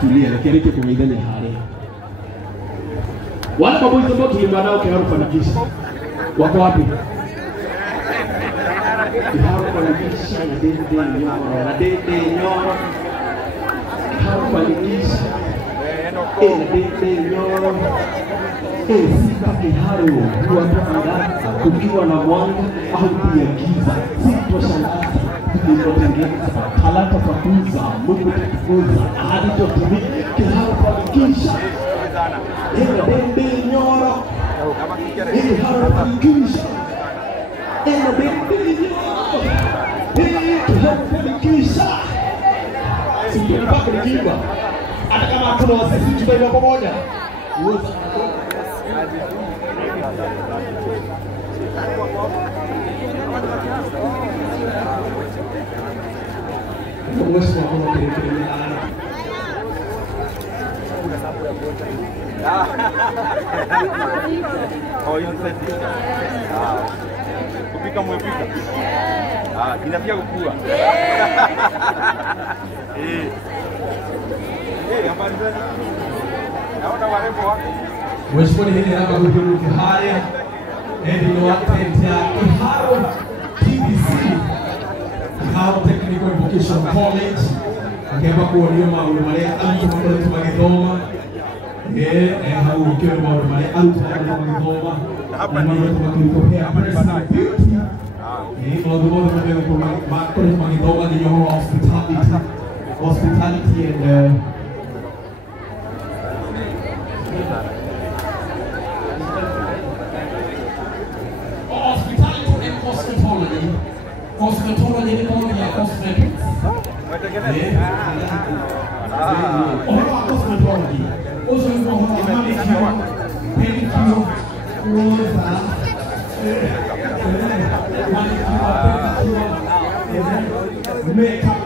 tulia lakini kwa idhani hali. Wale maboys ambao tulimba nao Kiharu Fanikisha wako wapi? Kiharu Fanikisha na Dede Nyoro. Kiharu Fanikisha Dede Nyoro. Sika Kiharu kuwatanga kukiwa na mwanga au pia giza. Sitoshangaza tulipotengeza talanta fakuza Mungu tukuza ahadi tutumie Kiharu Fanikisha Dede Nyoro. Kiharu Fanikisha Dede Nyoro. Kiharu Fanikisha sisi mpaka nikiwa hata kama kuna wasisi tunaenda pamoja. Mwisho wa kuna kile oh hiyo sasa kupika mwepika inafia kukua habari gani naona warembo wako Mheshimiwa hili hapa kuhudumu haya ndio watetea Kiharu TBC Kiharu Technical Vocational College ngeba kuonio maundu maria antu makoretwo magithoma hau ukio maundu maria antu makoretwo magithoma na maundu makirutopea personal beauty maundu mothe makoretwo magithoma ni your hospitality and cosmetology ni moja ya cosmetics. Cosmetology. Also manicure, pedicure, makeup,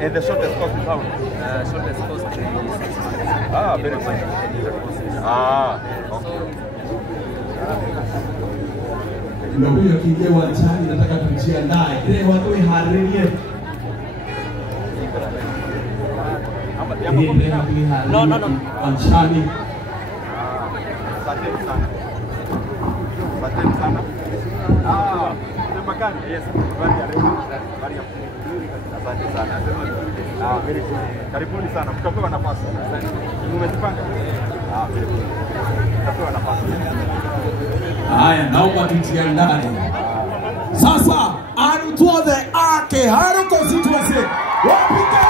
and the shortest cost is how? Shortest cost is 6 very good. okay. Ndio huyo kijana wa chani nataka tujiandae. Ile watu iharirie. No. Anchani. Asante sana. Yes. Asante sana. Very good. Karibuni sana. Mtapewa nafasi. Mmejipanga? Very good. Mtapewa nafasi. Haya, naomba tujiandae. Sasa arutwothe Kiharu constituency. Wapige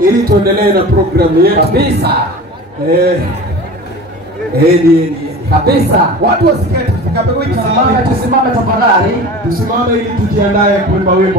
Ili tuendelee na programu yetu kabisa. Kabisa. Watu wasikate tusimame tafadhali. Tusimame ili tujiandae kuimba wimbo.